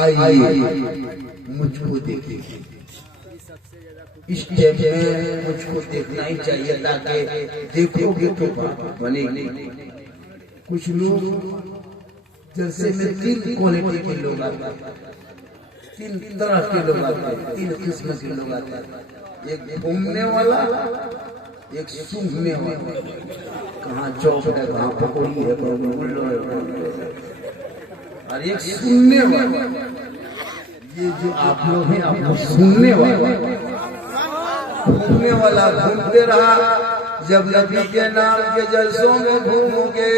आइए मुझको देखिए, इस टाइम में मुझको देखना ही चाहिए ताकि देखोगे तो बात बनेगी। कुछ लोग जैसे में तीन क्वालिटी के लोग आते हैं, तीन तरह के लोग आते हैं, तीन किस्म के लोग आते हैं। एक घूमने वाला, एक सूंघने वाला, कहाँ चौक है, कहाँ पकौड़ी है, गुल्लो है, और एक सुनने वाला। ये जो आप लोग हैं, आपको सुनने वाला। घूमने वाला घूमते रहा, जब नबी के नाम के जलसों में घूमोगे,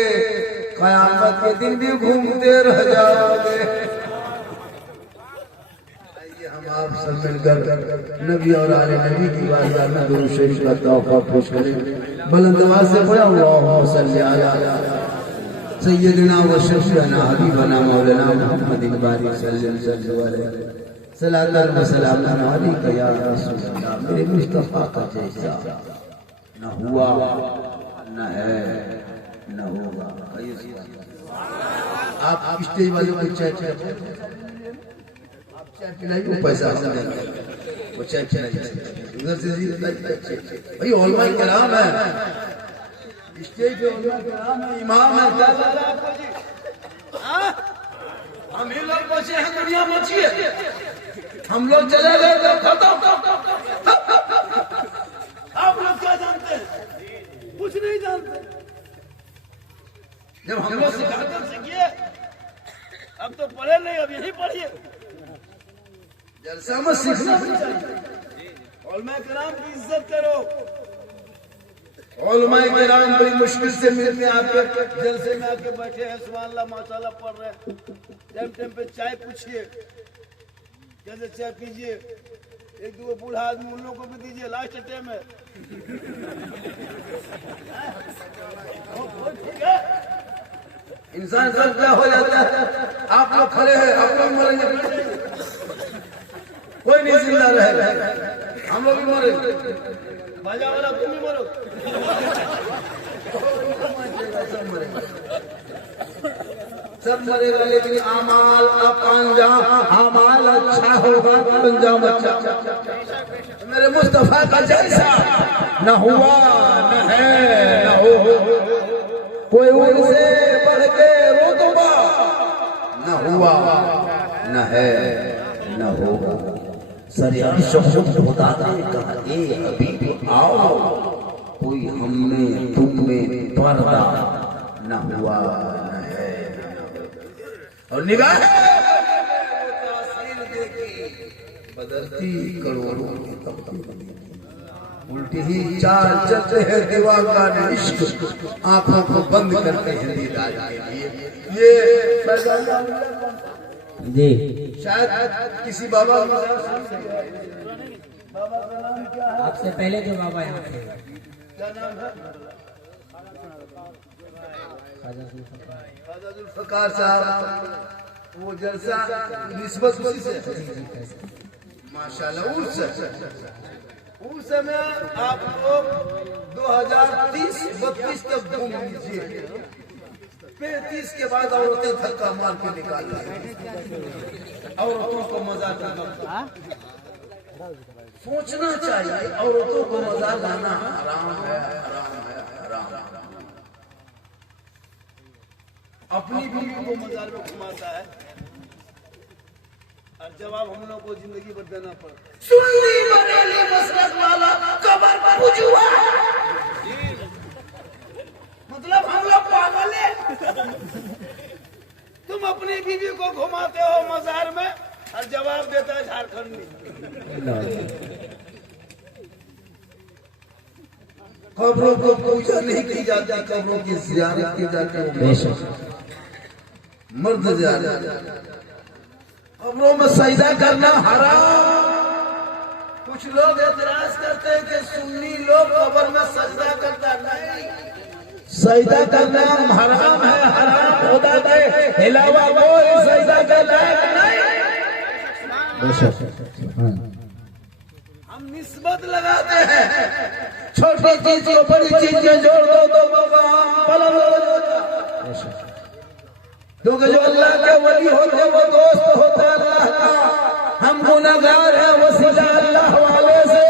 कयामत के दिन भी घूमते रह जाओगे। हम आप सब मिलकर नबी और आले नबी की बारगाह में दुरूद शरीफ का तोहफा पेश करें। बुलंद आवाज से पढ़ा अल्लाहुम्मा सल्ली अला सय्यदना व शफीअना हबीबना मौलाना मुहम्मदिन बारिक सल्लल्लाहु अलैहि सलातन व सलामन अलैका या रसूल अल्लाह। मेरे मुस्तफा का जैसा न हुआ न है न होगा। आप स्टेज वालों को चाय पिलाइए, पैसा वो चाय पिलाइए उधर से भाई। उलमा किराम है, स्टेज पे उलमा किराम है, इमाम है। क्या लग रहा है आपको जी? हम ही लोग बचे हैं, दुनिया बची है। हम लोग चले गए तो खत्म। आप लोग क्या जानते हैं? कुछ नहीं जानते। जब हम लोग सिखाते सीखिए, अब तो पढ़े नहीं, अब यही पढ़िए। जलसा में सीखना चाहिए। उलमा किराम की इज्जत करो। उलमा किराम बड़ी मुश्किल से मिलते हैं, आपके जलसे में आके बैठे हैं, सुभान अल्लाह माशाअल्लाह पढ़ रहे हैं। टाइम पे चाय पूछिए, कैसे चाय पीजिए। एक दो बूढ़ा आदमी उन लोगों को भी दीजिए लास्ट टाइम में। इंसान सब क्या हो जाता है। आप लोग खड़े हैं, आप लोग मरेंगे, कोई नहीं जिंदा रहेगा। हम लोग भी मरे, बाजा वाला तुम भी मरो, सब मरेगा। लेकिन अमाल अमाल अच्छा होगा, अंजाम अच्छा। मेरे मुस्तफा का जैसा न हुआ न है न हो, कोई उनसे बढ़ के रुतबा न हुआ न है न होगा। सरिया शब्द खुदा ने कहा, ए हबीब आओ, कोई हम में तुम में पर्दा न हुआ न है। और निगाह बदलती करोड़ों की तब्दीली, उल्टी ही चाल चलते हैं दीवाना इश्क, आंखों को बंद करते हैं दीदार के लिए। ये जी शायद किसी बाबा का नाम क्या है? आपसे पहले जो बाबा यहाँ थे, क्या नाम है? ख्वाजा जुल्फकार साहब। वो जलसा निस्बत उसी से माशाल्लाह। उस समय आप लोग 2030-32 तक घूम लीजिए। 35 के बाद औरतें धक्का मार के निकाल रही, औरतों को मजा करना सोचना चाहिए। औरतों को मजा लाना हराम है, हराम है, हराम। अपनी बीवी को मजार में घुमाता है, और जवाब हम लोग को जिंदगी भर देना पड़ा। सुन्नी बरेली मसलक वाला कबर पर हुआ, मतलब हम लोग पागल है। तुम अपनी बीवी को घुमाते हो मजार में, और जवाब देता है झारखंडी। कब्रों को पूजा नहीं की जाती, कब्रों की ज़ियारत की जाती है। मर्द ज्यादा। कब्रों में सजदा करना हराम। कुछ लोग एतराज करते हैं कि सुन्नी लोग कब्र में सजदा करता नहीं, सजदा करना हराम है, हराम खुदा के अलावा कोई सजदा के लायक नहीं। हम निस्बत लगाते हैं, छोटी चीज को बड़ी चीज में जोड़ दो तो बुलंद हो जाता। क्योंकि जो अल्लाह के वली होते वो दोस्त होता अल्लाह का। हम गुनाहगार हैं, वसीला अल्लाह वाले से।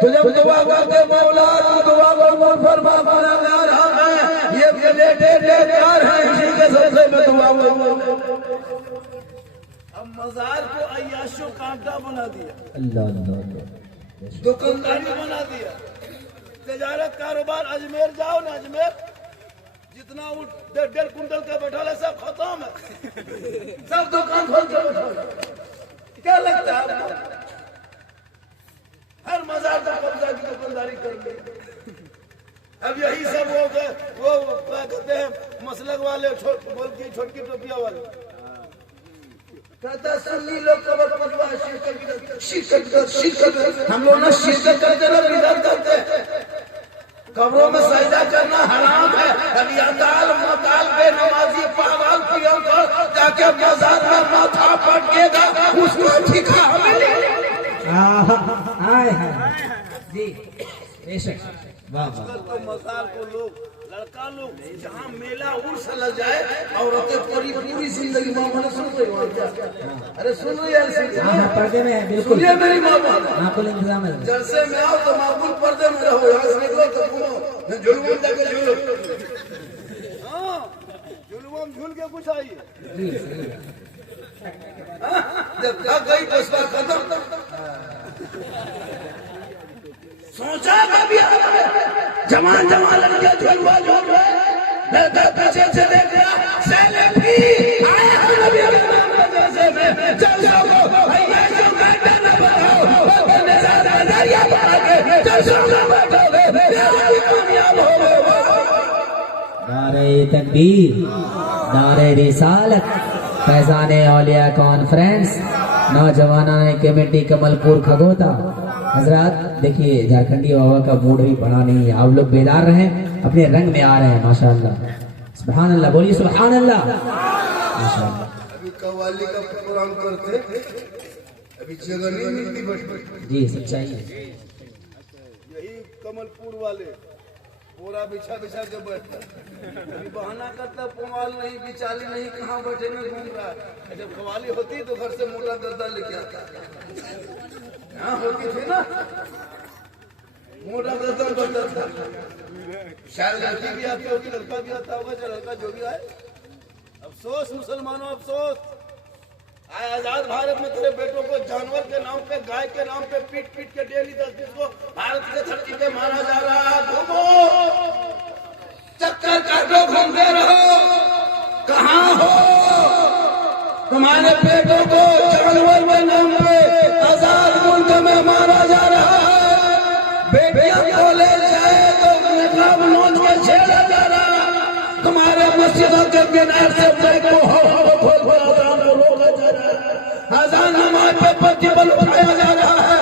तो जब दुआ करके मौला की दुआ कबूल फरमा, गुनाहगार हम हैं, ये बेकार हैं, इसी के सबसे में दुआ कबूल। अब मजार को अय्याशो कांटा बना दिया, अल्लाह दुकानदारी बना दिया, तिजारत कारोबार। अजमेर जाओ ना, अजमेर जितना 1.5 कुंटल का बैठा है सब खत्म है, सब दुकान खोल के बैठा। क्या लगता है आपको? हर मजार का कब्जा की दुकानदारी कर ली। अब यही सब वो क्या कहते हैं मसलक वाले, छोटकी टोपिया वाले कहता सुन्नी लोग कब्र पटवा शिरकत। हम लोग ना शिरकत करते ना बिदअत करते। कब्रों में सजदा करना हराम है। अभी अकाल मकाल पे नमाजी पागल पियों को जाके मजार में माथा पटकेगा, उसको ठिका मिले। जी बेशक। आजकल तो मजार को लोग, लड़का लोग जहाँ मेला उर्स लग जाए, औरतें पूरी जिंदगी माँ मैंने सुन रही हो। अरे सुन रही है, पर्दे में बिल्कुल मेरी माँ माकुल इंतजाम है। जलसे में आओ तो माकुल पर्दे में रहो, यहाँ से निकलो तो घूमो, जुलूम जाके झूलो। हाँ, जुलूम झूल के कुछ आइए। जब तक गई बसवा खत्म। सोचा कभी जवान लड़के झूलवा झूल रहे, पीछे से देख रहा सेल्फी आया नबी के नाम पर जैसे में चल सको भैया जो घंटा न बताओ वो नजारा नरिया बना के चल सको बताओगे कामयाब होगे। नारे तकबीर, नारे रिसालत, फैजाने औलिया कॉन्फ्रेंस, नौजवाना कमेटी कमलपुर खगोता। हजरात देखिए झारखंडी बाबा का मूड भी बड़ा नहीं है, आप लोग बेदार रहें, अपने रंग में आ रहे हैं माशाअल्लाह। सुभान अल्लाह, बोलिए सुभान अल्लाह माशाअल्लाह। अभी कव्वाली का प्रोग्राम करते, अभी जगह नहीं मिलती जी, सच्चाई है। यही कमलपुर वाले पूरा बिछा के बैठता, अभी बहाना करता पुमाल नहीं, बिचाली नहीं, कहाँ बैठे में घूम रहा है। जब कव्वाली होती तो घर से मोटा गद्दा लेके आता, यहाँ होती थी ना मोटा गद्दा बनता था। शायद लड़की भी आती होगी, लड़का भी आता होगा, चाहे लड़का जो भी आए। अफसोस मुसलमानों, अफसोस। आए आजाद भारत में तेरे बेटों को जानवर के नाम पे, गाय के नाम पे पीट के डेली 10-20 को भारत के धरती पे मारा जा रहा है। घूमो, चक्कर काटो, घूमते रहो, कहाँ हो? तुम्हारे बेटों को जानवर के नाम पे आजाद मुल्क में मारा जा रहा है। बेटियां कॉलेज जाए तो नकाब नोच के छेड़ा जा रहा है। तुम्हारे मस्जिदों के मीनार से को रोका जा रहा है। अजान नमाज पे प्रतिबंध उठाया जा रहा है।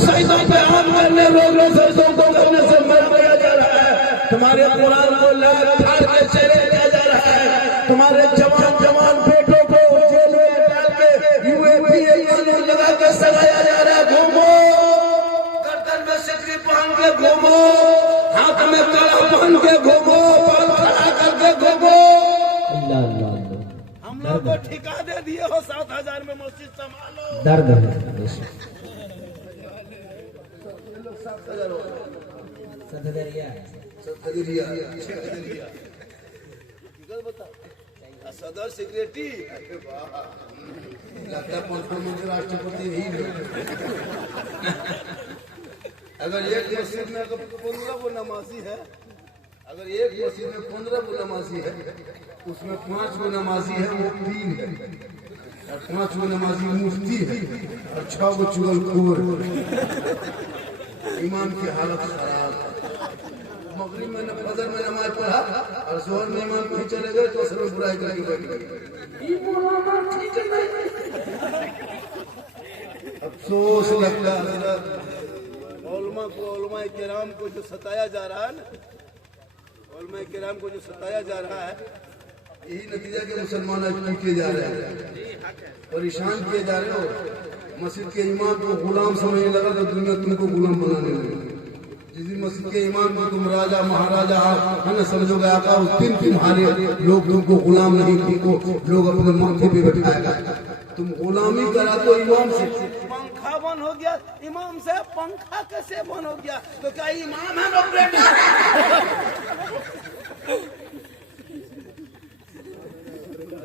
शहीदों पे आम करने, रोगों से शहीदों करने से मर दिया जा रहा है। तुम्हारे कुरान को लाल फाड़ के चेहरे किया जा रहा है। तुम्हारे जवान बेटों को जेल में डाल के यूएपीए कानून लगा के सजाया जा रहा है। घूमो, गर्दन में सिकरी पहन के घूमो, हाथ में कड़ा पहन के घूमो, बाल खड़ा करके घूमो। हम लोग को ठिका दे दिए हो 7,000 में मस्जिद संभालो। दर्द है, 7,000 सदर सेक्रेटरी राष्ट्रपति ही अगर एक मस्जिद में 15 वो नमाजी है, अगर एक मस्जिद में 15 वो नमाजी है, उसमें 5 वो नमाजी है, वो 3 है, और 5 वो नमाजी मुफ्ती है, और 6 वो चुगलखोर। ईमान की हालत खराब। मगरिब में फजर में नमाज पढ़ा और जोहर में इमाम कहीं चले गए तो सब बुराई करके बैठ गए। अफसोस लगता है उलमा को, उलमा किराम को जो सताया जा रहा है ना, उलमा किराम को जो सताया जा रहा है, यही नतीजा के मुसलमान आज पीटे जा रहे हैं, परेशान किए जा रहे हो। मस्जिद के इमाम को गुलाम समझने लगा तो दुनिया तुमको गुलाम बनाने लगी। जिस दिन मस्जिद के इमाम को तुम राजा महाराजा है ना समझोगे आका, उस दिन तुम्हारे लोग तुमको गुलाम नहीं, तुमको लोग अपने माथे पे बैठाएगा। तुम गुलामी करा तो इमाम से पंखा बन हो गया, इमाम से पंखा कैसे बन हो गया? तो क्या इमाम है ऑपरेटर?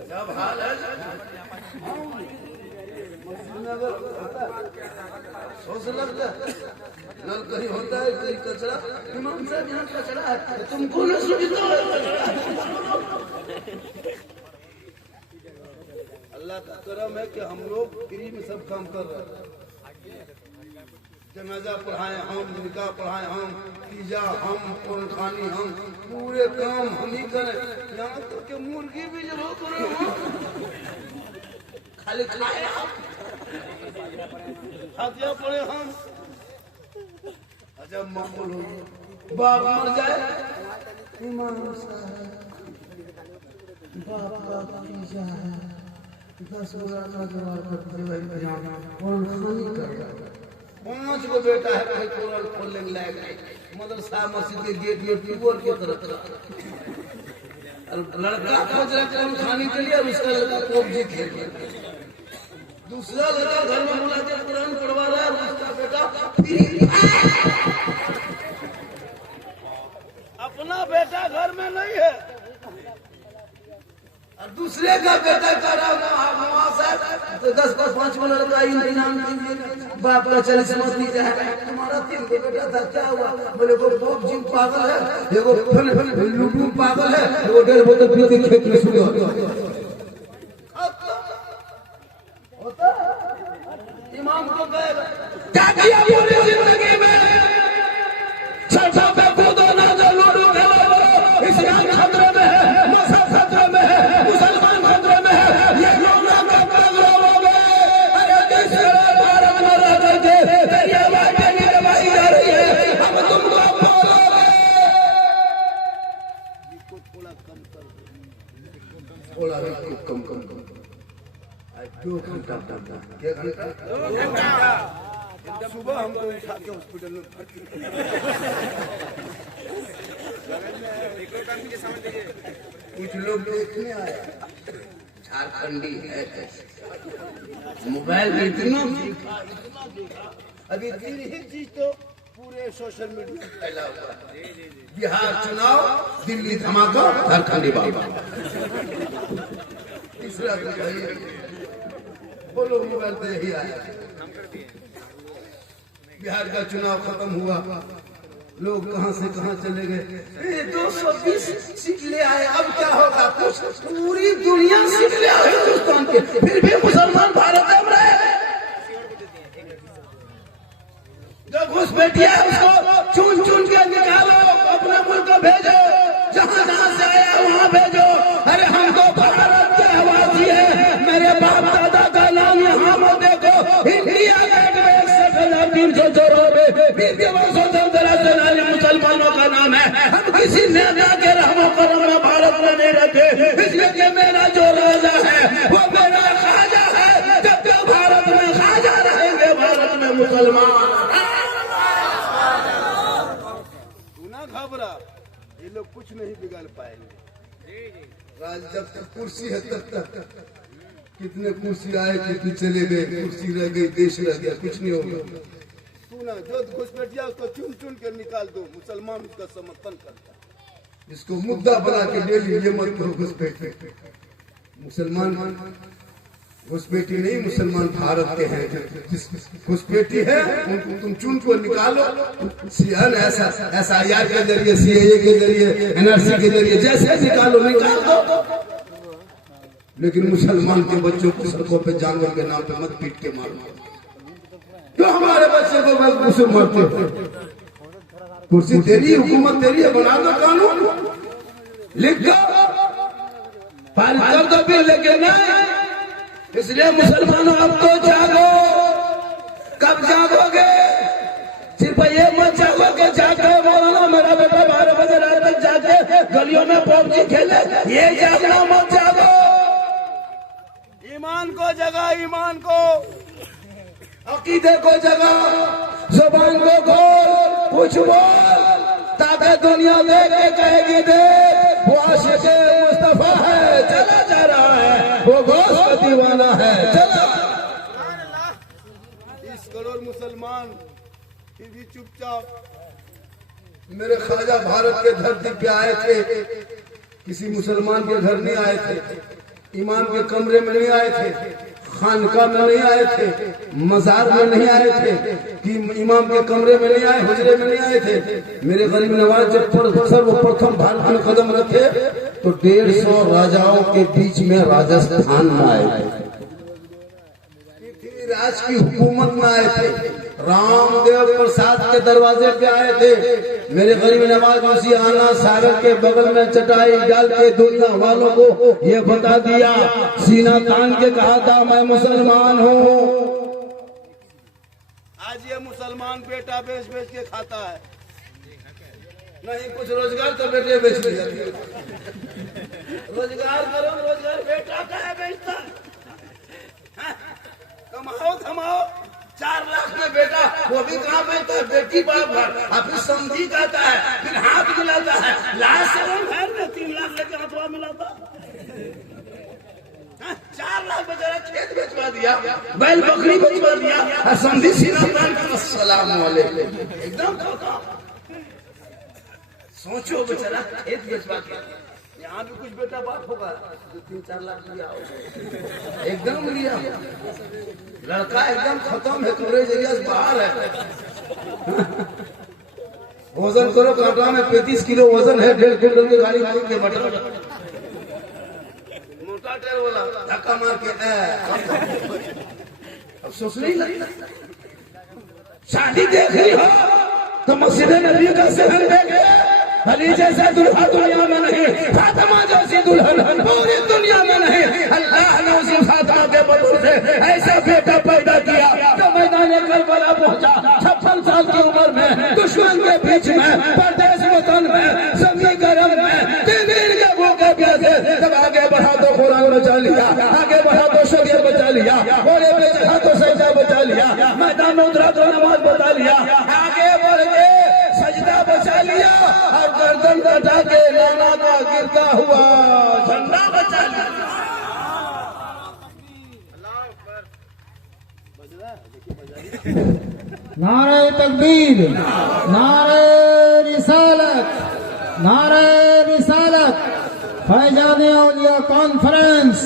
जब हाल है सोच लगता नल कहीं होता है कहीं कचरा, इमाम साहब यहाँ कचरा है तुमको न सुझता। अल्लाह का करम है कि हम लोग फ्री में सब काम कर रहे हैं। जनाजा पढ़ाए हम, निकाह पढ़ाए हम, तीजा हम, कुरान खानी हम, पूरे काम हम ही करें। यहाँ तक के मुर्गी भी जब हो करें हम खाली खाए हम, हाथिया पड़े हम। जब मामूल हो बाप मर जाए, इमाम साहब बाप का तीजा है, 10 का जवाब करते हुए खानी कर 5 गो बेटा है, कोई कुरान खोलने के लायक नहीं। मदरसा मस्जिद के गेट में ट्यूबवेल की तरफ लड़का खोज रहा कुरान खाने के लिए, उसका लड़का पबजी खेल रहा है। दूसरा लड़का घर में बुला के कुरान पढ़वा रहा है, उसका बेटा अपना बेटा घर में नहीं है और दूसरे का बेटा कर रहा है। तो 10 का 5 को लड़का इंतजाम कीजिए, बाप का 40 मत लीजिए। तुम्हारा 3 को बेटा था, क्या हुआ? बोले वो पबजी पागल है, देखो लुडू पागल है, वो 1.5 बोतल पीते खेत में सो गया। इमाम को कहेगा क्या किया पूरी जिंदगी में? छठा पे कूदो ना जो लूडो खेलो, इस्लाम खतरे में है, मजहब खतरे में है, मुसलमान खतरे में है। ये लोग लोगे अरे देश भारत में रह करके तेरी आवाज नहीं दबाई जा रही है, हम तुमको बोलोगे। थोड़ा कम कर, थोड़ा कम कर। 2 घंटा क्या घंटा? 2 घंटा सुबह हमको उठा के हॉस्पिटल में भर्ती। कुछ लोग देखने आए, झारखंडी है, मोबाइल में इतना अभी ही चीज तो पूरे सोशल मीडिया फैला हुआ। बिहार चुनाव, दिल्ली धमाका, झारखंडी बाबा। तीसरा बोलो मोबाइल पे यही आया। बिहार का चुनाव खत्म हुआ, लोग कहां से कहां चले गए। 220 सीट ले आए, अब क्या होगा? कुछ पूरी दुनिया सीट ले आए हिंदुस्तान के, फिर भी मुसलमान भारत में रहे। जो घुसपैठिया है उसको चुन चुन के निकालो, अपने मुल्क भेजो, जहां जहां से आया वहां भेजो। अरे हमको भारत के आवासी है, मेरे बाप दादा का नाम यहाँ मत देखो। इंडिया गेट में 61,394 मुसलमानों का नाम है। हम किसी नेता के रहमो करम में भारत में नहीं रहते, इसलिए कि मेरा जो राजा है वो मेरा खाजा है। जब तक भारत में खाजा रहेंगे, भारत में मुसलमान। तू ना घबरा, ये लोग कुछ नहीं बिगाड़ पाएंगे। राज जब तक कुर्सी है तब तक, कितने कुर्सी आए कितने चले गए, कुर्सी रह गई, देश रह गया, कुछ नहीं होगा। सुना जो घुसपैठिया उसको चुन चुन कर निकाल दो, मुसलमान उसका समर्थन करता है। इसको मुद्दा बना के डेली ये मत करो घुसपैठे। मुसलमान घुसपैठी नहीं, मुसलमान भारत के हैं। घुसपैठी है उनको तुम चुन को निकालो। SIR के जरिए, CAA के जरिए, NRC के जरिए जैसे निकालो, निकाल दो। लेकिन मुसलमान के बच्चों को सड़कों पे जानवर के नाम पे मत पीट के मारो। क्यों हमारे बच्चे को मुसलमान मारते हो? कुर्सी तेरी, हुकूमत तेरी है, बना दो कानून, लिख दो, पारित कर दो बिल, लेकिन नहीं। इसलिए मुसलमानों अब तो जागो। कब जागोगे? सिर्फ ये मत जागो कि जाके मौलाना मेरा बेटा 12 बजे रात तक जाके गलियों में पबजी खेले, ये जागना मत जागो। ईमान को जगा, ईमान को, अकीदे को जगा, जुबान को खोल, कुछ बोल, ताकि दुनिया देख के कहेगी देख वो आशिक़े मुस्तफा है, चला जा रहा है, वो गौस का दीवाना है, चला। 30 करोड़ मुसलमान फिर भी चुपचाप। मेरे ख्वाजा भारत के धरती पे आए थे, किसी मुसलमान के घर नहीं आए थे, इमाम के कमरे में नहीं आए थे, खानका में नहीं आए थे, मजार में नहीं आए थे, कि इमाम के कमरे में नहीं आए, हुजरे में नहीं आए थे। मेरे गरीब नवाज जब सर्वप्रथम भारत में कदम रखे तो 150 राजाओं के बीच में राजस्थान में आए थे, पृथ्वीराज की हुकूमत में आए थे, रामदेव प्रसाद के दरवाजे पे आए थे। मेरे गरीब नवाज उसी आना सागर के बगल में चटाई डाल के दुनिया वालों को ये बता दिया, सीना तान के कहा था मैं मुसलमान हूँ। आज ये मुसलमान बेटा बेच बेच के खाता है। नहीं कुछ रोजगार तो बेटे बेच लिया, रोजगार करो, रोजगार बेटा का है बेचता, कमाओ कमाओ। 4 लाख में बेटा, वो भी कहाँ बेचता है, बेटी बाप घर, फिर समझी जाता है, फिर हाथ मिलाता है, लाश घर में 3 लाख लेके हाथवा मिलाता। 4 लाख बेचारा खेत बेचवा दिया, बैल बकरी बेचवा दिया, समझी सीना तान कर अस्सलाम वालेकुम, एकदम सोचो बेचारा खेत बेचवा के, यहाँ भी कुछ बेटा बाप होगा जो 3-4 लाख लिया होगा, एकदम लिया, लड़का एकदम खत्म है, कवरेज एरिया से बाहर है। वजन करो, कांटा में 35 किलो वजन है, 1.5 क्विंटल की गाड़ी मांग के मटर, मोटा टायर वाला धक्का मार के अब सोच नहीं लगता। शादी देख रही हो तो मस्जिद नबी का शहर देखे, अली जैसा दुल्हा दुनिया में नहीं, फातिमा जैसी दुल्हन पूरी दुनिया में नहीं। अल्लाह ने उसी फातिमा के बदौर से ऐसा बेटा पैदा किया जो मैदान करबला पहुंचा, 56 साल की उम्र में, दुश्मन के बीच में, परदेश वतन में, जमी गरम में, 3 दिन के भूखे प्यासे, जब आगे बढ़ा तो कुरान बचा लिया, आगे बढ़ा तो शरीयत बचा लिया, घोड़े पे चढ़ा तो सजदा बचा लिया, मैदान में उतरा तो नमाज बचा लिया, आगे बढ़ के सजदा बचा लिया और गर्दन कटा के लाना का गिरता हुआ झंडा बचा लिया। नारे तकबीर, नारे रिसालत, नारे रिसालत। फैजाने औलिया कॉन्फ्रेंस,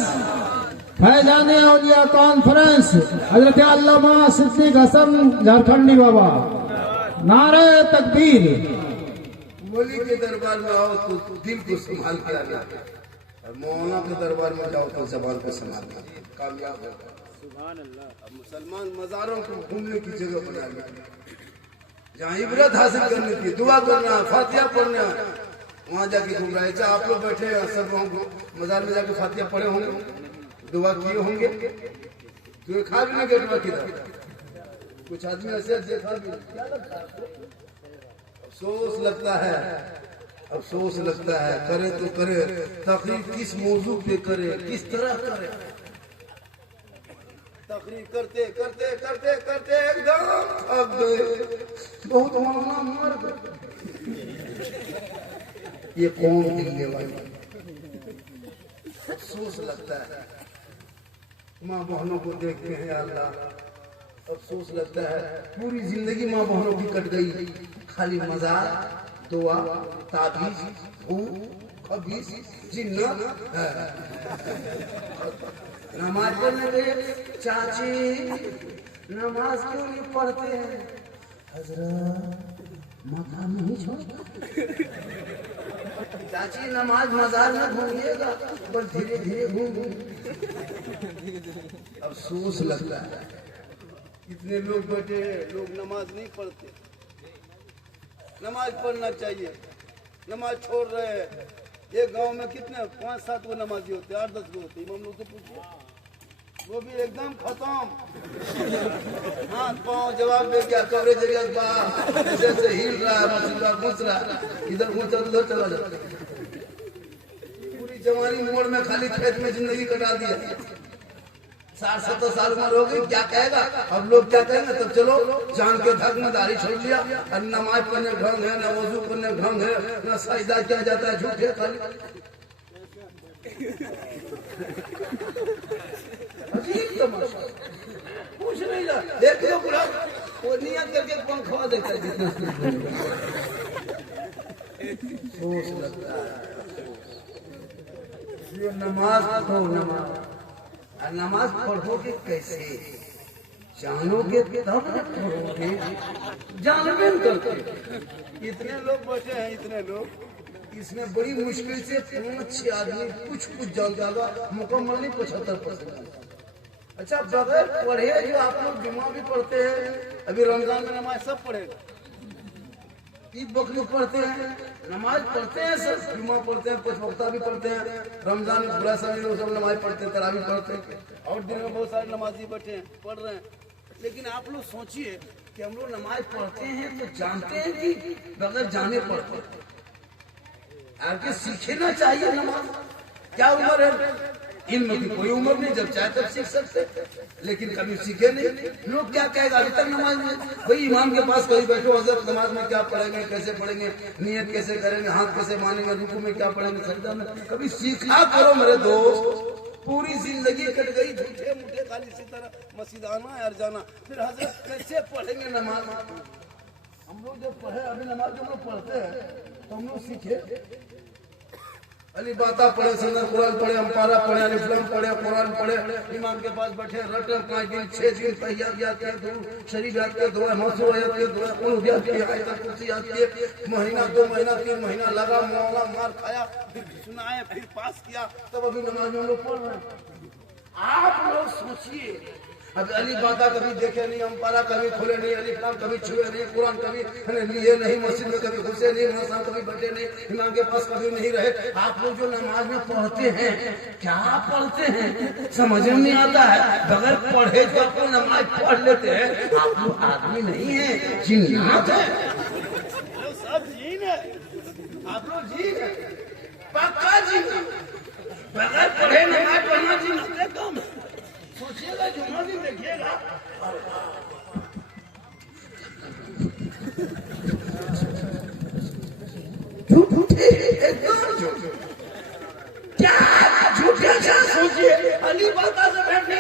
फैजाने औलिया कॉन्फ्रेंस, हजरत अल्लामा सिद्दीक हसन झारखंडी बाबा। नारे तकबीर। वली के दरबार में आओ तो दिल को संभाल के आना, और मौलाना के दरबार में जाओ तो जबान को संभाल के कामयाब होगा। सुभान अल्लाह। अब मुसलमान मजारों को घूमने की जगह बना लिया, जहाँ इबरत हासिल करने की, दुआ करना, फातिहा पढ़ना, वहाँ जाके घूम रहा है। चाहे आप लोग बैठे हैं, सब वहाँ मजार में जाके फातिहा पढ़े होंगे, दुआ किए होंगे, तो खा भी ना गेट में किधर कुछ आदमी ऐसे देखा भी, क्या लगता है? अफसोस लगता है, अफसोस लगता है। करे तो करे, तकरीर किस मौजू पे करे, किस तरह करे। तकरीर करते करते करते करते एकदम थक गए, बहुत मामला मर गए। ये कौन मिलने वाली, अफसोस लगता है। माँ बहनों को देखते हैं अल्लाह, अफसोस लगता है पूरी जिंदगी माँ बहनों की कट गई, खाली मजार, दुआ, ताबीज, खबीज, जिन्नत। नमाज पढ़ने गए, चाची नमाज क्यों नहीं पढ़ते हैं? हजरत मकान नहीं छोड़ता। चाची नमाज मजार में घूमिएगा, बस धीरे धीरे घूम। अफसोस लगता है, कितने लोग बैठे हैं, लोग नमाज नहीं पढ़ते। नमाज पढ़ना चाहिए। नमाज छोड़ रहे हैं। एक गांव में कितने 5-7 गो नमाजी होते, 8-10 गो होते। इमाम लोग से पूछिए, वो भी एकदम खत्म। हाथ पाँव जवाब दे क्या कवरेज ऐसे हिल रहा है, मसीबा घुस रहा है, इधर घुस उधर चला जाता है। पूरी जवानी मोड़ में खाली खेत में जिंदगी कटा दिया। 60-70 साल उम्र हो गई, क्या कहेगा अब लोग, क्या कहेंगे? तब चलो जान के धक में दाढ़ी छोड़ लिया, और नमाज पढ़ने ढंग है, न वजू करने ढंग है, न सजदा किया जाता है, झूठे खाली। अजीब तमाशा, कुछ नहीं था। देख लो बुढ़ा, वो नियत करके पंखवा देता है जितना सोच लगता है। ये नमाज पढ़ो, नमाज पढ़ोगे कैसे? जानोगे तब न पढ़ोगे, जानबे न करके। इतने लोग बैठे हैं, इतने लोग, इसमें बड़ी मुश्किल से 5-6 आदमी कुछ जानता होगा, मुकम्मल नहीं 75%। अच्छा, बगैर पढ़े जो आप लोग जुम्मा भी पढ़ते हैं, अभी रमजान में नमाज सब पढ़ेगा, ईद बकरीद पढ़ते हैं, नमाज पढ़ते हैं, सब जुम्मा पढ़ते हैं, 5 वक्ता भी पढ़ते हैं, रमजान में बुरा समय लोग सब नमाज पढ़ते हैं, तरावी पढ़ते हैं, और दिन में बहुत सारे नमाजी बैठे हैं, पढ़ रहे हैं। लेकिन आप लोग सोचिए कि हम लोग नमाज पढ़ते हैं तो जानते हैं कि बगैर जाने पढ़ते हैं। आगे सीखना चाहिए नमाज। क्या उम्र है? इल्म की कोई उम्र नहीं, जब चाहे तब सीख सकते, लेकिन कभी सीखे नहीं। लोग क्या कहेगा अभी तक नमाज में, भाई इमाम के पास कभी बैठो, हजरत नमाज में क्या पढ़ेंगे, कैसे पढ़ेंगे, नियत कैसे करेंगे, हाथ कैसे मानेंगे, रुकू में क्या पढ़ेंगे, सजदा में। कभी सीखा करो मेरे दोस्त। पूरी जिंदगी कट गई झूठे मूठे खाली इसी तरह मस्जिद आना यार जाना, फिर हजरत कैसे पढ़ेंगे नमाज? हम लोग जब पढ़े, अभी नमाज जब लोग पढ़ते हैं तो हम लोग सीखे। अली बाता पढ़े, सुंदर कुरान पढ़े, अम्पारा पढ़े, अलिफ्लाम पढ़े, कुरान पढ़े, इमाम के पास बैठे रटे 5 दिन 6 दिन तैयार याद किया, शरीफ याद किया, दुआ मौसूल याद किया, दुआ कुल याद किया, आयत कुर्सी याद किए, महीना 2 महीना 3 महीना लगा, मौला मार खाया, फिर सुनाए, फिर पास किया, तब अभी नमाज में लोग पढ़ रहे हैं। आप लोग सोचिए, अब अली बाता कभी देखे नहीं, अम्पारा कभी खुले नहीं, अलिफ्लाम कभी छुए नहीं, कुरान कभी लिए नहीं, मस्जिद में कभी घुसे नहीं, मसा कभी बैठे नहीं, इमाम के पास कभी नहीं रहे। आप लोग जो नमाज में पढ़ते हैं, क्या पढ़ते हैं समझ में नहीं आता है। बगैर पढ़े जो आपको नमाज पढ़ लेते हैं, आप लोग आदमी नहीं है, जिन्नात है। सब जीन है, आप लोग जीन है, पक्का जीन। बगैर पढ़े नमाज पढ़ना जीन काम। सोचिएगा, जुम्मा दिन देखिएगा, झूठे एकदम झूठे, क्या झूठे क्या सोचिए। अली बाता से बैठने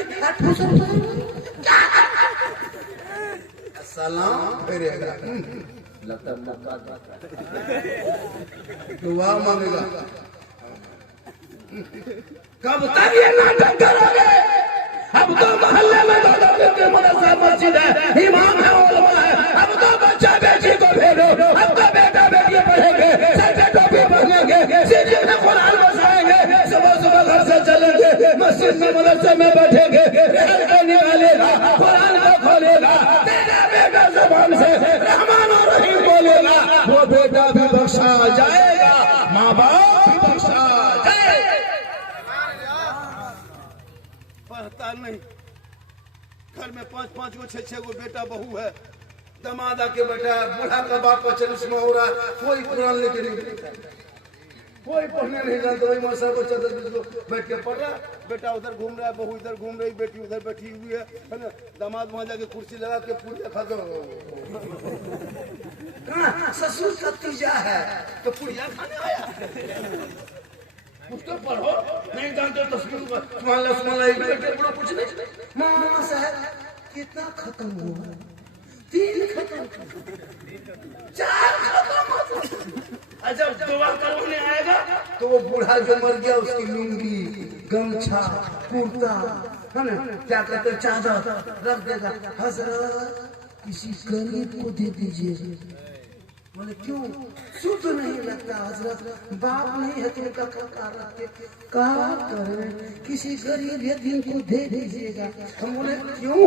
सलाम फेरेगा, लगता दुआ मांगेगा। कब तक ये नाटक करोगे? अब तो मोहल्ले में दो मदरसा मस्जिद है, इमाम है, उलमा है, अब तो बच्चा बेटी को भेजो, अब तो बेटा बेटी पढ़ेंगे, सर पे टोपी पहनेंगे, सीढ़ी में कुरान बसाएंगे, सुबह सुबह घर से चलेंगे, मस्जिद में मदरसे में बैठेंगे, रेल को निकालेगा, कुरान को खोलेगा, तेरा बेटा जुबान से रहमान और रहीम बोलेगा, वो बेटा भी बख्शा जाएगा, माँ बाप भी बख्शा जाएगा। पढ़ता नहीं, घर में 5-5 गो 6-6 गो बेटा बहू है, दमादा के बेटा, बूढ़ा का बाप 40वां हो रहा है, कोई कुरान लेके नहीं बैठता, कोई पढ़ने नहीं जानता। वही मासा बच्चा 10-20 लोग बैठ के पढ़ रहा है, बेटा उधर घूम रहा है, बहू इधर घूम रही, बेटी उधर बैठी हुई है ना, दामाद वहां जाके कुर्सी लगा के पुड़िया खा दो। ससुर का तीजा है तो पुड़िया खाने आया, उसको पढ़ो नहीं जानते, तस्वीर कुछ नहीं। मामा साहब कितना खत्म हुआ, 3 खत्म, 4 खत्म। अच्छा, दुआ करवाने आएगा तो वो बूढ़ा जो मर गया उसकी लुंगी, गमछा, कुर्ता है ना, क्या कहते हैं, चादर रख देगा। हजरत किसी गरीब को दे दीजिए, बोले क्यों? शुद्ध नहीं लगता हजरत, बाप नहीं है तुम का रखते, कहा करें किसी गरीब यतीम को दे दीजिएगा। हम बोले क्यों?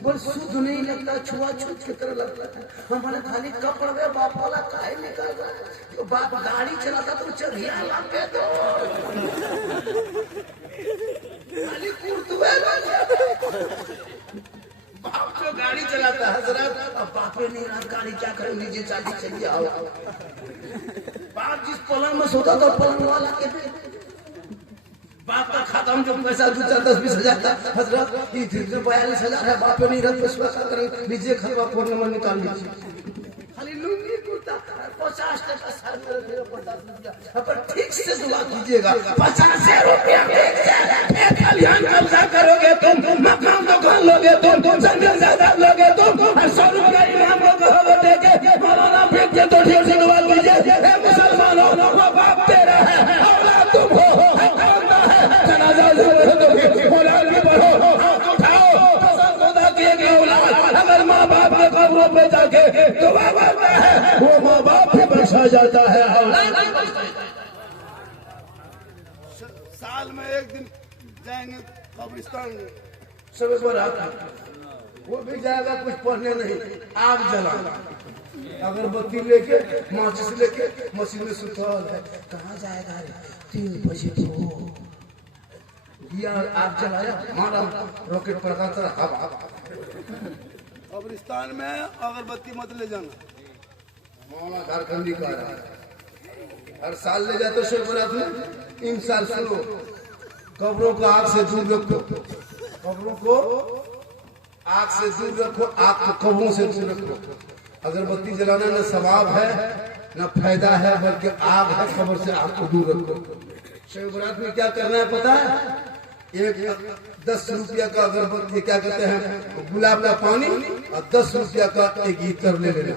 बोले शुद्ध नहीं लगता, छुआछूत की तरह लगता है। हम बोले खाली कपड़ में बाप वाला काहे निकल रहा है? तो बाप गाड़ी चलाता तो चढ़िया लाके दो, खाली कुर्तुए बाप जो गाड़ी चलाता है हजरत, अब बापे नहीं रहा गाड़ी क्या करें, नीचे चाली चलिए आओ। बाप जिस पलंग में सोता था पलंग वाला के बाप का खाता में जो पैसा 2, 4, 10, 20 हजार था हजरत, 42,000 है, बापे नहीं रहा पैसा क्या करें, लीजिए खतवा फोन नंबर निकाल लीजिए, खाली लुंगी कुर्ता 50 टका साल में रखेगा, 50 रुपया। पर ठीक से दुआ कीजिएगा, 50 रुपया खलिहान कब्जा करोगे तुम, मकान दुकान लोगे तुम, जमीन जायदाद लोगे तुम, 100 रुपया इमाम को कहोगे देके मौलाना फेंक दे तो ठीक से दुआ कीजिए। मुसलमानों वो बाप तेरा है, औलाद तुम हो, कौन है जनाजा तो औलाद भी पढ़ो, उठाओ कसम खुदा की एक औलाद अगर माँ बाप के कब्रों पे जाके दुआ करता है, वो माँ बाप भी बख्शा जाता है, औलाद साल में एक दिन जाएंगे कब्रिस्तान में, सब बारात, वो भी जाएगा कुछ पढ़ने नहीं, आग जलाना, अगरबत्ती लेके माचिस लेके मशीन में सुतल है, कहाँ जाएगा? 3 बजे को दिया आग जलाया, मारा रॉकेट पड़का तरह हवा। कब्रिस्तान में अगरबत्ती मत ले जाना। मामा झारखंडी का हर साल ले जाते शेख बारात में, इन साल सुनो, कब्रों को आग से दूर रखो, कब्रों को आग से दूर रखो, आग को कब्रों से दूर रखो। अगरबत्ती जलाना न सवाब है न फायदा है, बल्कि आग है, कब्र से आग को दूर रखो। शेख बारात में क्या करना है पता है? एक 10 रुपया का अगरबत्ती, क्या कहते हैं, गुलाब का पानी, और 10 रुपया का एक इत्र ले लेना।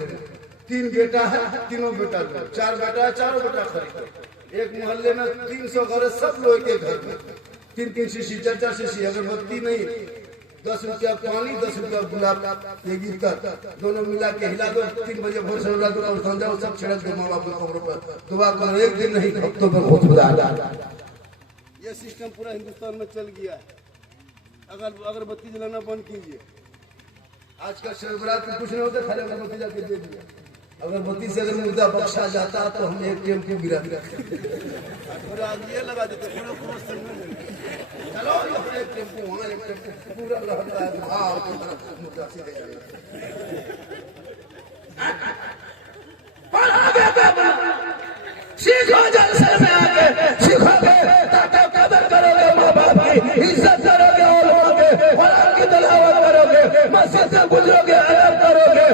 3 बेटा है, तीनों बेटा, 4 बेटा है, चारों बेटा खरीदो। एक मोहल्ले में 300 घर है, सब लोग के घर में 3-3 शीशी, 4-4 शीशी अगरबत्ती नहीं, 10 रुपया पानी, 10 रुपया गुलाब, एक इत्र, दोनों मिला के हिला दो। 3 बजे भोर से उठा दो, जाओ सब छिड़क दो माँ बाप के कब्रों पर, दुआ करो, एक दिन नहीं हफ्तों पर खुदा। ये सिस्टम पूरा हिंदुस्तान में चल गया है। अगर अगरबत्ती जलाना बंद कीजिए। आजकल शेख बारात में कुछ नहीं होता, खाली अगरबत्ती जाके दे दिया। अगरबत्ती से अगर मुर्दा बख्शा जाता तो हम एक टेम्पो गिरा दिया, पूरा ये लगा देते पूरा चलो एक टेम्पो वहाँ, एक टेम्पो पूरा लहरा है, भाव की तरफ मुर्दा सीधे जाना। सीखो जलसे में आके, सीखोगे ताकि कदर करोगे, माँ बाप की इज्जत करोगे, औलाद की तलावत करोगे, मस्जिद से गुजरोगे, अदब करोगे,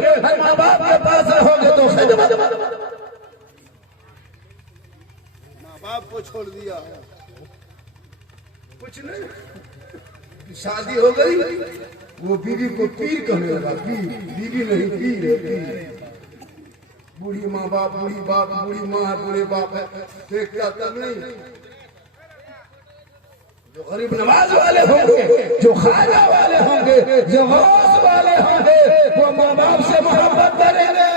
माँ बाप के पास रहोगे तो खिदमत। माँ बाप को छोड़ दिया, कुछ नहीं, शादी हो गई, वो बीवी को पीर कहने लगा, पीर, बीवी नहीं पीर है, पीर। बूढ़ी माँ बाप, बूढ़ी बाप, बूढ़ी माँ है, बूढ़े बाप है, देखता तब नहीं। जो गरीब नवाज वाले होंगे, जो खाजा वाले होंगे, जो गौस वाले होंगे, वो माँ बाप से मोहब्बत करेंगे।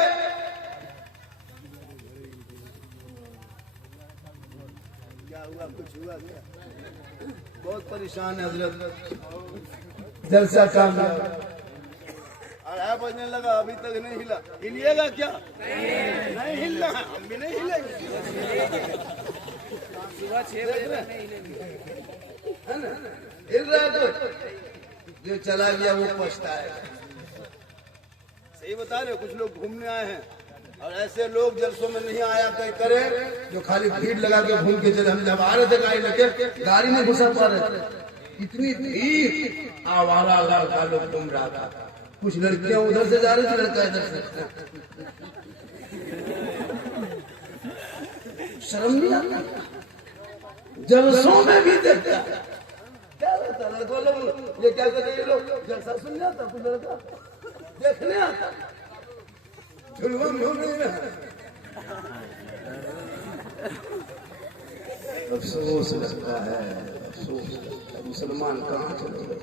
क्या हुआ? कुछ हुआ क्या? बहुत परेशान है हजरत। जलसा काम आया बजने लगा, अभी तक नहीं हिला। हिलिएगा क्या? नहीं हिलना, हम भी नहीं हिलेंगे। सुबह 6 बजे है ना, हिल रहा है तो जो चला गया वो पछताएगा। सही बता रहे हो, कुछ लोग घूमने आए हैं और ऐसे लोग जलसों में नहीं आया कहीं करे, जो खाली भीड़ लगा के घूम के चले। हम जब आ रहे थे गाड़ी लेके, गाड़ी में घुसा पा रहे थे, इतनी भीड़, आवारा लड़का लोग घूम रहा था, कुछ लड़कियां उधर से जा रही थी, लड़का इधर से। शर्म नहीं आता? जलसों में भी देखता क्या रहता लड़कों लोग, ये क्या करते हैं लोग, जलसा सुन जाता, कुछ लड़का देखने आता, झुलवा घूम नहीं रहा। अफसोस लगता है, अफसोस, मुसलमान कहाँ चले गए?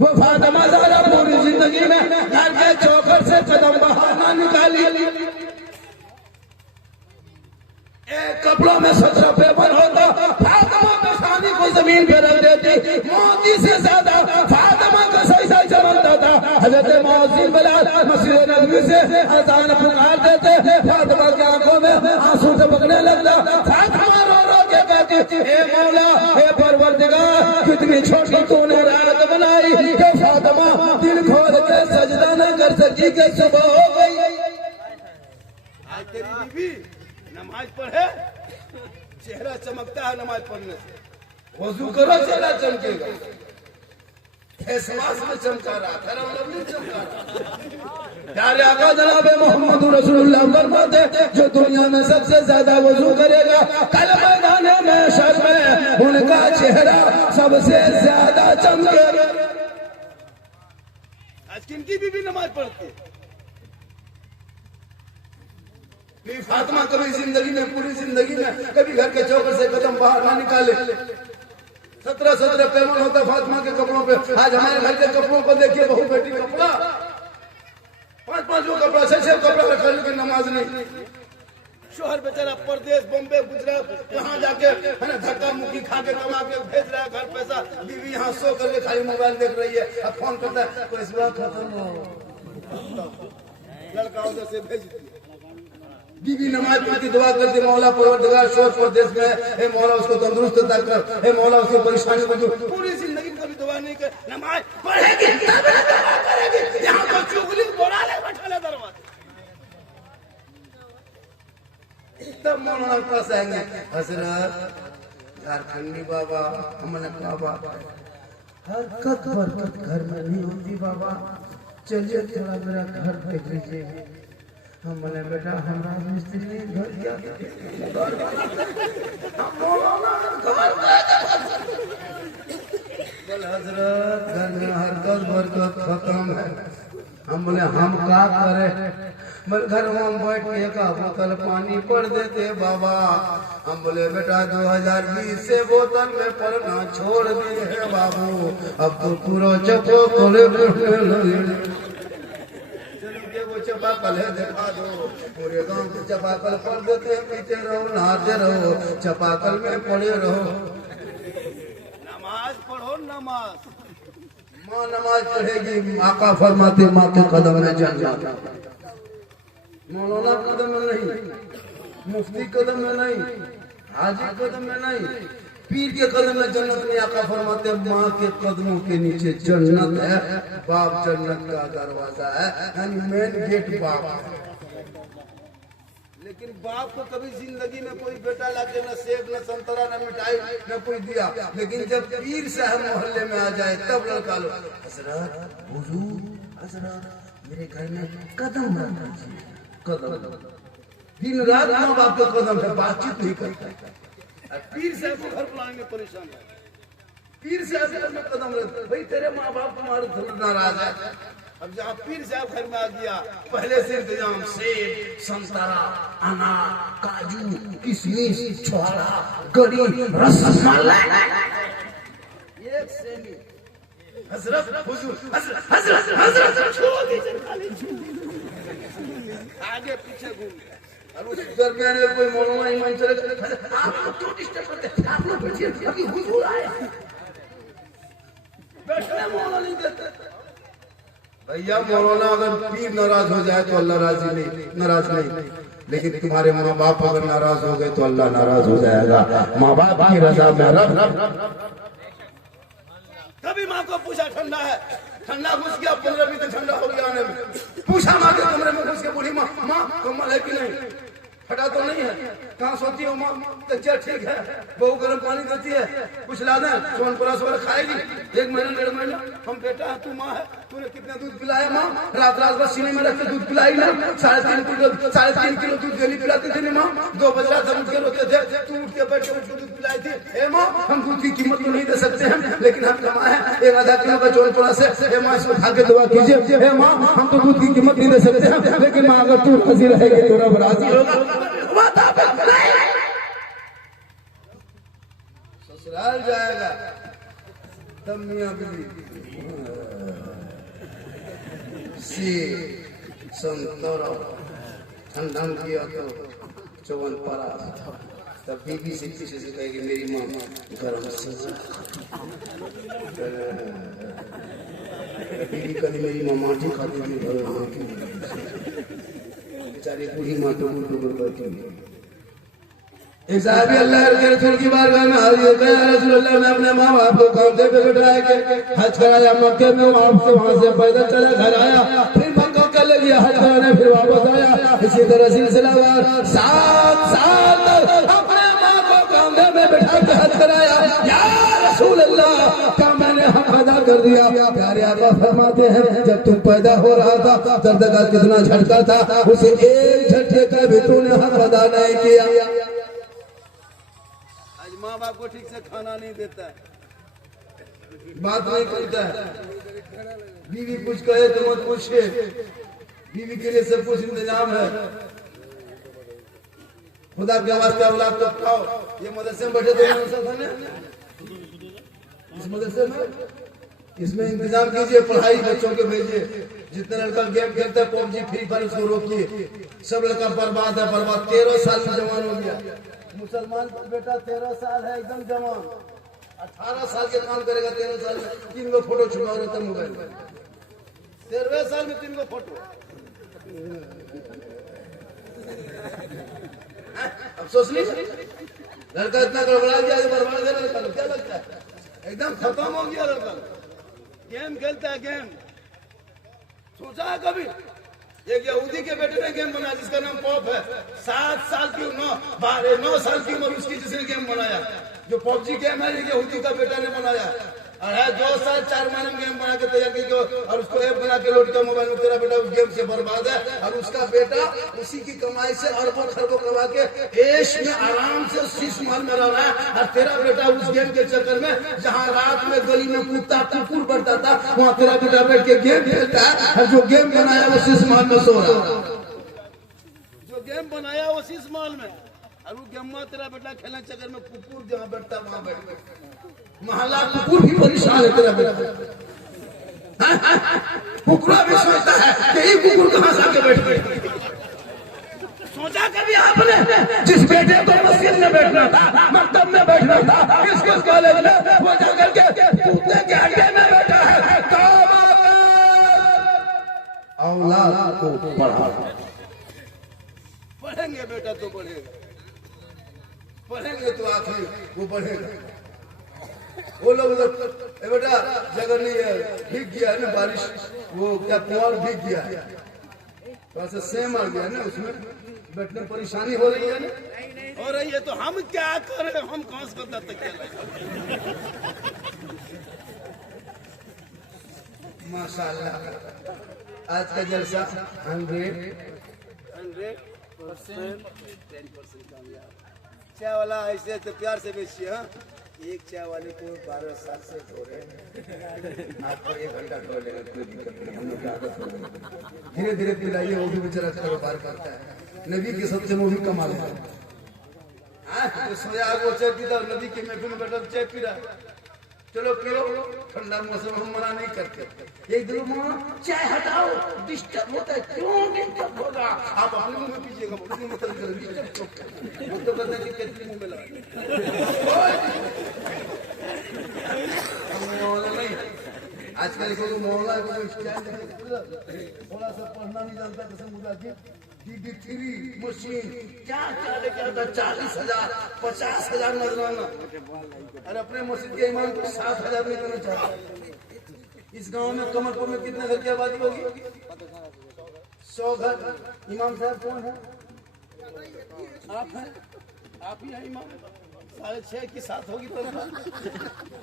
वो फातिमा ज़हरा पूरी जिंदगी में घर के चौखट से कदम बाहर ना निकाली, कपड़ों में 17 पेपर होता, फातिमा पे शादी को जमीन पे रख देती, मोती से ज्यादा फातिमा का सजदा चमकता था। हजरत मौज़िन बिलाल मस्जिद नबवी से अज़ान पुकार देते, फातिमा की आंखों में आंसू टपकने लगता। फातिमा रो रो के कहती, हे मौला, हे परवरदिगार, कितनी छोटी तूने रात बनाई कि फातिमा दिल खोल के सजदा न कर सकी कि सुबह हो गई। आज तेरी बीवी नमाज पढ़े, चेहरा चमकता है नमाज पढ़ने से। वजू करो, चेहरा चमकेगा। एहसास में चमका रहा था, नहीं चमका रहा। प्यारे आका जनाब मोहम्मद रसूलुल्लाह फरमाते, जो दुनिया में सबसे ज्यादा वजू करेगा कल मैदान महशर में उनका चेहरा सबसे ज्यादा चमकेगा। आज किनकी बीवी नमाज पढ़ती है? फातिमा कभी जिंदगी में, पूरी जिंदगी में कभी घर के चौकर से कदम बाहर ना निकाले। 17 पेमन होता फातिमा के कपड़ों पे। आज हमारे घर के कपड़ों को देखिए, बहू बेटी कपड़ा 5-5 कपड़ा, 6 कपड़ा रखा, लेकिन नमाज नहीं। शोहर बेचारा परदेश, बॉम्बे, गुजरात, यहाँ जाके है ना धक्का मुक्की खा के कमा के भेज रहा है घर पैसा। बीवी यहाँ सो करके खाली मोबाइल देख रही है, अब फोन करता है तो इस बार खत्म हो, लड़का उधर से भेज दिया। बीवी नमाज पढ़ती, दुआ करती, मौला परवरदिगार शोर परदेश में, हे मौला उसको तंदुरुस्त कर, हे मौला उसकी परेशानी को दूर। पूरी जिंदगी में कभी दुआ नहीं कर, नमाज पढ़ेगी तब ना दुआ करेगी। यहाँ तो चुगली बोला ले, बैठा ले दरवाजे। तब मौलाना के पास आएंगे, हजरत झारखंडी बाबा, हमने बाबा हरकत बरकत घर में नहीं होती बाबा, चलिए थोड़ा मेरा घर देख लीजिए। हम बोले बेटा हमारा मिस्त्री घर क्या बोले हजरत घर में हरकत बरकत खत्म है। हम बोले हम क्या करें? बोले घर में हम बैठ के एक बोतल पानी पड़ देते बाबा। हम बोले बेटा 2020 से बोतल में पड़ना छोड़ दिए है बाबू, अब तो पूरा चपो कोले वो चपाकल है दिखा दो, पूरे गांव के चपाकल पढ़ देते हैं, पीते रहो, नहाते रहो, चपाकल में पड़े रहो। नमाज पढ़ो, नमाज। माँ नमाज पढ़ेगी, आका फरमाते माँ के कदम में जन्नत। मौलाना कदम में नहीं, मुफ्ती कदम में नहीं, हाजी कदम में नहीं, पीर के कदम में जन्नत नहीं। आका फरमाते माँ के कदमों के नीचे जन्नत है, बाप जन्नत का दरवाजा है, यानी मेन गेट बाप है। लेकिन बाप को कभी जिंदगी में कोई बेटा लाके न सेब, न संतरा, न मिठाई न कोई दिया। लेकिन जब पीर साहब मोहल्ले में आ जाए तब लड़का लो, हजरत हुजूर, हजरत मेरे घर में कदम रख दीजिए। कदम दिन रात माँ बाप के कदम है, बातचीत नहीं करता। पीर साहब को घर बुलाने में परेशान है। पीर साहब में कदम रख, भाई तेरे माँ बाप तुम्हारे नाराज है। अब जहाँ पीर साहब घर में आ गया, पहले से इंतजाम, सेब, संतरा, अनार, काजू, किशमिश, छोहारा, गरी, रसमलाई, एक सेमी। हजरत हुजूर, हजरत हजरत हजरत छोड़ दीजिए, खाली आगे पीछे घूम गया। अब उस दरमियान में कोई मौलाना ईमान चले, आप लोग क्यों डिस्टर्ब करते? आप लोग बैठिए, अभी हुजूर आए। बैठने मौलाना नहीं देते। भैया मौलाना अगर पीर नाराज हो जाए तो अल्लाह नाराज नहीं, लेकिन तुम्हारे माँ बाप अगर नाराज हो गए तो अल्लाह नाराज हो जाएगा। माँ बाप की रजा में रब। कभी माँ को पूछा ठंडा है, ठंडा घुस गया, 15 मिनट ठंडा हो गया आने में। पूछा माँ के कमरे में घुस के, बूढ़ी माँ, माँ कम्बल है कि नहीं, फटा तो नहीं है, कहाँ सोती हो माँ? तो चल ठीक है, बहू गर्म पानी देती है, कुछ ला दें, सोनपुरा सोरा खाएगी। 1 महीना 1.5 महीना, हम बेटा है, तू माँ है, तूने कितना दूध पिलाया माँ? रात भर सीने में रख के दूध पिलाई ना, 3.5 किलो दूध डेली पिलाती थी माँ। 2 बज रहा था, उठ के रोते थे, तू उठ के बैठ के उसको दूध पिलाई थी। ए माँ, हम दूध की कीमत तो नहीं दे सकते हैं, लेकिन हम कमाए हैं 1-1/2 किलो का सोनपुरा से। ए माँ, इसको खा के दुआ कीजिए। ए माँ, हम तो दूध की कीमत नहीं दे सकते हैं, लेकिन माँ अगर तू राजी रहेगी तो रब राजी होगा। ससुराल जाएगा तब मियाँ बीवी संतरा ठंडन किया तो 54 पारा तब बीबी से किसी से कहेगी मेरी माँ गरम सजा, बीबी कभी मेरी माँ माटी खाती थी बेचारी बूढ़ी माँ तो बैठी। एक साहबी अल्लाह के रसूल की बारगाह में हाजिर होते हैं, रसूल अल्लाह ने अपने माँ बाप को कांधे पे बिठाया के हज कराया मक्के में, वहां से पैदल चला घर आया, फिर मक्का कर ले गया हज कराने, फिर वापस आया। इसी तरह सिलसिलावार 7 साल तक अपने माँ को कांधे में बिठा के हज कराया। या रसूल अल्लाह का मैंने हक अदा कर दिया। प्यारे आका फरमाते हैं जब तुम पैदा हो रहा था दर्द का कितना झटका था, उसे एक झटके का भी तूने हक अदा नहीं किया। माँ बाप को ठीक से खाना नहीं देता है, बात नहीं करता है, बीवी कुछ कहे तो मत पूछे, बीवी के लिए सब कुछ इंतजाम है। खुदा के वास्ते औलाद तो खाओ। ये मदरसे में बैठे थे इस मदरसे में, इसमें इंतजाम कीजिए, पढ़ाई बच्चों के भेजिए। जितने लड़का गेम खेलता है पबजी फ्री फायर उसको रोकिए, सब लड़का बर्बाद है बर्बाद। 13 साल में जवान हो गया। मुसलमान का बेटा 13 साल है एकदम जवान, 18 साल के काम करेगा 13 साल में 3 गो फोटो छुपा रहता मोबाइल में। 13वें साल में 3 गो फोटो। अब सोच लीजिए लड़का इतना गड़बड़ा गया, बर्बाद है लड़का, क्या लगता है एकदम खत्म हो गया लड़का। गेम खेलता है गेम, सोचा है कभी? एक यहूदी के बेटे ने गेम बनाया जिसका नाम पॉप है। 7 साल की 9 साल की उम्र उसकी जिसने गेम बनाया। जो पबजी गेम है यहूदी का बेटा ने बनाया, और है 2 साल 4 महीने में गेम बना के तैयार की और उसको ऐप बना के लोड किया मोबाइल में। तेरा बेटा उस गेम से बर्बाद है, और उसका बेटा उसी की कमाई से अरबों खरबों कमा के देश में आराम से शीश महल में रह रहा है। और तेरा बेटा उस गेम के चक्कर में जहाँ रात में गली में कुत्ता कुकुर बढ़ता था, वहाँ तेरा बेटा बैठ के गेम खेलता है। और जो गेम बनाया वो शीश महल में सो रहा है, जो गेम बनाया वो शीश महल में, और वो गेम में तेरा बेटा खेलने चक्कर में कुकुर जहाँ बैठता वहाँ बैठ गया। महल्ला कुकुर भी परेशान है तेरा बेटा। कुकुरा भी सोचता है कि ये कुकुर कहाँ से आके बैठ गए। सोचा कभी आपने जिस बेटे को मस्जिद में बैठना था, मकतब में बैठना था, स्कूल कॉलेज में, वो जाकर के कुत्ते के अड्डे में बैठा है। औलाद को पढ़ा, पढ़ेंगे बेटा तो बढ़ेगा, पढ़ेंगे तो आखिर वो बढ़ेगा। वो लोग बेटा जगह नहीं है, भीग गया है ना बारिश, वो क्या कुआं भीग गया है, थोड़ा सा सेम आ गया ना, उसमें बैठने में परेशानी हो रही है ना, हो रही है। तो हम क्या करें, हम कौन से बता तक माशाल्लाह आज का जलसा 100% कामयाब। चाय वाला ऐसे तो प्यार से बेचिए। हाँ, एक चाय वाले को 12 साल से धो रहे हैं, आपको 1 घंटा धो लेगा, कोई दिक्कत नहीं, हम लोग की आदत हो गई। धीरे धीरे पिलाइए, वो भी बेचारा कारोबार करता है। नबी के सबसे वो भी कमा लेता है। तो सोया वो चाय पीता, नबी के महफिल में बैठा चाय पी रहा है। चलो पियो, ठंडा मौसम हम मना नहीं करते। एक दिन चाय हटाओ, डिस्टर्ब होता है। क्यों डिस्टर्ब होगा? आप अपने मुंह में पीजिएगा, मुंह में मतलब तो कहते हैं कि कितने मुंह में लगा नहीं। आजकल को मोहल्ला को थोड़ा सा पढ़ना नहीं जानता, कसम खुदा की DD3 मशीन क्या क्या लेके आता, 40,000 50,000 नजराना। और अपने मस्जिद के इमाम को 7,000 में करना चाहता है। इस गांव में कमरपुर में कितने घर की आबादी होगी? 100 घर। इमाम साहब कौन है? आप हैं, आप ही हैं इमाम। 6.5 की 7 होगी तो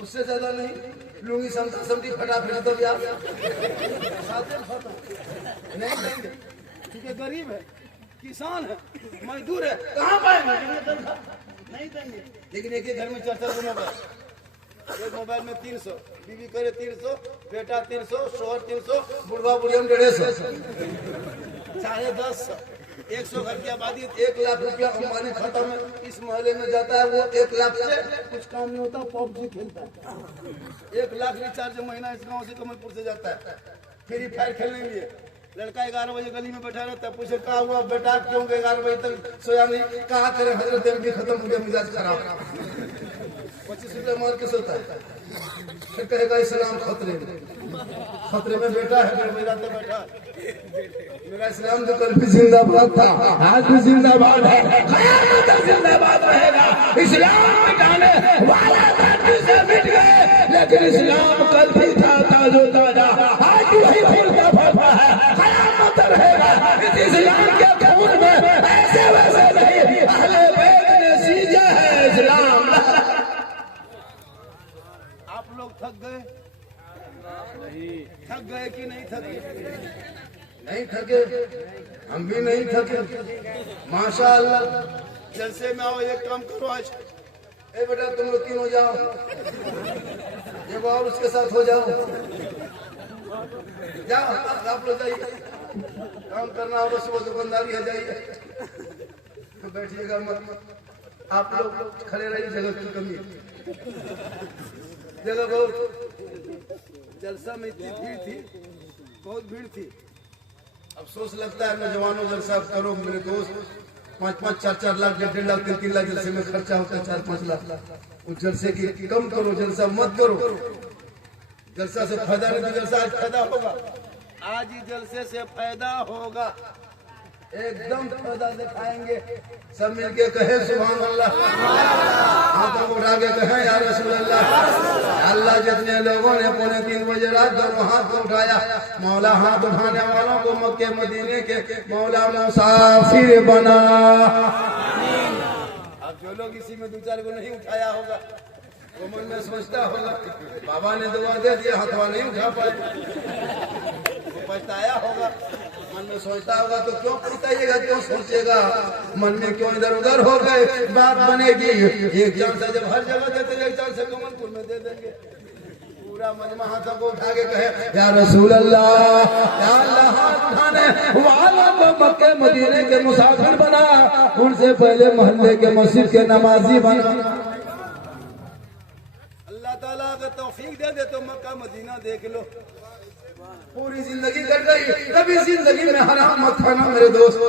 उससे ज्यादा नहीं। लूंगी समझी फटाफट तो भी आप 7 नहीं देंगे, क्योंकि गरीब है, किसान है, मजदूर है, कहाँ पाएंगे? नहीं देंगे। लेकिन एक घर में 4-4 मोबाइल, एक मोबाइल में 300, बीवी करे 300, बेटा 300, शोहर 300, बुढ़वा बुढ़िया 150, 10,500, 100 घर की आबादी, 1 लाख रुपया हमारे खाता में इस मोहल्ले में जाता है। वो 1 लाख से कुछ काम नहीं होता, पबजी खेलता है। 1 लाख रिचार्ज महीना इस गाँव से कमलपुर से जाता है, फ्री फायर खेलने के लिए। लड़का 11 बजे गली में बैठा रहता है, पूछे कहा हुआ बेटा क्यों 11 बजे तक सोया नहीं? कहा करे हजरत एमडी खत्म हो गया, मिजाज खराब। 25 रुपया मार के सोता है, फिर कहेगा इस्लाम खतरे में बेटा है, मेरा तो बेटा मेरा इस्लाम तो कल भी जिंदाबाद था, आज भी जिंदाबाद है, क़यामत तक जिंदाबाद रहेगा। इस्लाम मिटाने वाला धरती से मिट गए, लेकिन इस्लाम कल भी था ताजो ताजा, आज भी वही फूलता फलता है, क़यामत तक रहेगा। इस इस्लाम के खून में ऐसे वैसे नहीं, अहले बैत ने सींचा है इस्लाम। आप लोग थक गए? थक गए कि नहीं थके? नहीं थके, हम भी नहीं थके माशाअल्लाह। जलसे में आओ, एक काम करो आज, ए बेटा तुम लोग तीनों जाओ, एक और उसके साथ हो जाओ, जाओ आप लोग जाइए, काम करना होगा, सुबह दुकानदारी है, जाइए तो बैठिएगा मत। आप लोग खड़े रहिए, जगह की कमी है, जगह बहुत। जलसा में इतनी भीड़ थी, बहुत भीड़ थी। अफसोस लगता है नौजवानों, जलसा करो मेरे दोस्त, 5-5, 4-4 लाख, 1.5 लाख, 3-3 लाख जलसे में खर्चा होता है, 4-5 लाख। उस जलसे की कम करो, जलसा मत करो। जलसा से फायदा नहीं, तो जलसा आज फायदा होगा, आज ही जलसे से फायदा होगा, एकदम फायदा दिखाएंगे। सब मिलके कहे सुभान अल्लाह, हाथों को उठा के कहे या रसूल अल्लाह। अल्लाह जितने लोगों ने 2:45 बजे रात दोनों हाथ को उठाया, मौला हाथ उठाने वालों को मक्के मदीने के मौला मुसाफिर बना। अब जो लोग इसी में 2-4 को नहीं उठाया होगा, वो मन में सोचता होगा बाबा ने दुआ दे दिया, हाथवा नहीं उठा पाए, पछताया होगा, मन में सोचता होगा। तो क्यों पछताइएगा, क्यों सोचेगा, मन में क्यों इधर उधर हो गए? बात बनेगी एक चांस, जब हर जगह देते एक चांस से कमलपुर में दे देंगे। पूरा मजमा हाथों को उठा के कहे या रसूल अल्लाह, या अल्लाह, हाथ उठाने वालों को मक्के मदीने के मुसाफिर बना, उनसे पहले मोहल्ले के मस्जिद के नमाजी बना। अल्लाह ताला अगर तौफीक दे दे तो मक्का मदीना देख लो, पूरी जिंदगी कट गई। कभी जिंदगी में हराम मत खाना मेरे दोस्त,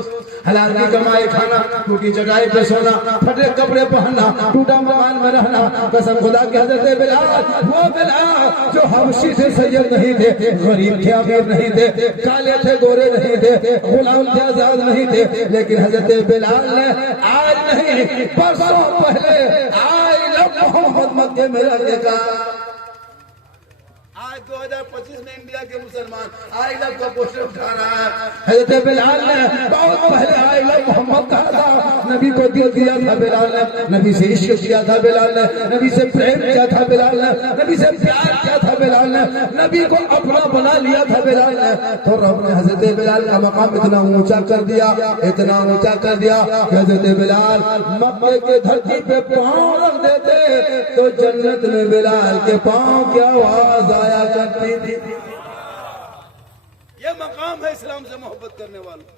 हलाल की कमाई खाना, टूटी चटाई पे सोना, फटे कपड़े पहनना, टूटा मकान में रहना। कसम खुदा के हजरत बिलाल, वो बिलाल जो हबशी थे, सैयद नहीं थे, गरीब थे, अमीर नहीं थे, काले थे, गोरे नहीं थे, गुलाम थे, आजाद नहीं थे, लेकिन हजरत बिलाल ने आज नहीं परसों पहले आई लव मोहम्मद मक्के में रहने का। आज 2025 में इंडिया के मुसलमान आई लव का पोस्टर उठा रहा है। हज़रत बिलाल ने बहुत पहले आई लव मोहम्मद कहा था, नबी को दिल दिया था बिलाल ने, नबी से इश्क किया था बिलाल ने, नबी से प्रेम किया था बिलाल ने, नबी से प्यार किया था बिलाल ने, नबी को अपना बना लिया था बिलाल ने। तो रब ने हज़रत बिलाल का मकाम इतना ऊंचा कर दिया, इतना ऊंचा कर दिया कि हज़रत बिलाल मक्के के धरती पे पाँव रख देते तो जन्नत में बिलाल के पाँव की आवाज आया करती थी। ये मकाम है इस्लाम से मोहब्बत करने वालों।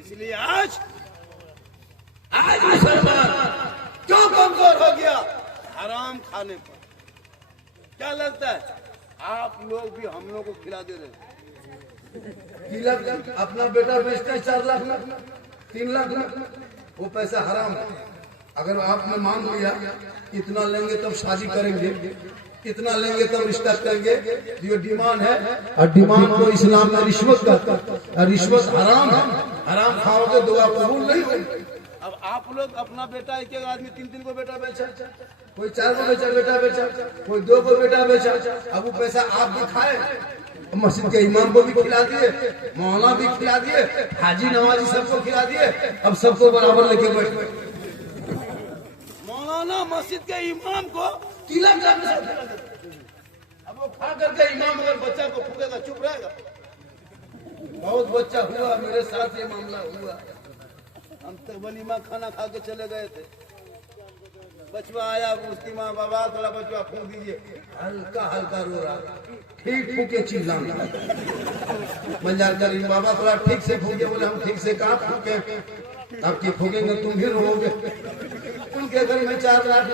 इसलिए आज मुसलमान क्यों कमजोर हो गया? हराम खाने पर। क्या लगता है आप लोग भी हम लोग को खिला दे रहे? अपना बेटा बेचते हैं 4 लाख में, 3 लाख में, वो पैसा हराम है। अगर आपने मांग लिया इतना लेंगे तब शादी करेंगे, इतना लेंगे तब रिश्ता करेंगे, ये डिमांड है। और डिमांड को इस्लाम में रिश्वत कहता है, और रिश्वत हराम है। हराम खाओगे दुआ कबूल नहीं होगी। अब आप लोग अपना बेटा, एक आदमी 3-3 को बेटा बेचा, कोई 4 को बेचा बेटा बेचा, कोई 2 को बेटा बेचा। अब वो पैसा आप भी खाए, मस्जिद के इमाम को भी खिला दिए, मौलाना भी खिला दिए, हाजी नवाजी सबको खिला दिए, अब सबको बराबर लेके बैठे। मौलाना मस्जिद के इमाम को तिलक करने से खिला देते। अब वो खा करके इमाम अगर बच्चा को फूकेगा चुप रहेगा? बहुत बच्चा हुआ, मेरे साथ ये मामला हुआ। हम तक वलीमा खाना खा के चले गए थे, बचवा आया, उसकी माँ बाबा थोड़ा बचवा फूक दीजिए, हल्का हल्का रो रहा, ठीक फूके चिल्लाना। मंजार करी बाबा थोड़ा ठीक से फूके, बोले हम ठीक से कहाँ फूके, आपकी फूकेंगे तुम भी रोगे। उनके घर में 4 लाख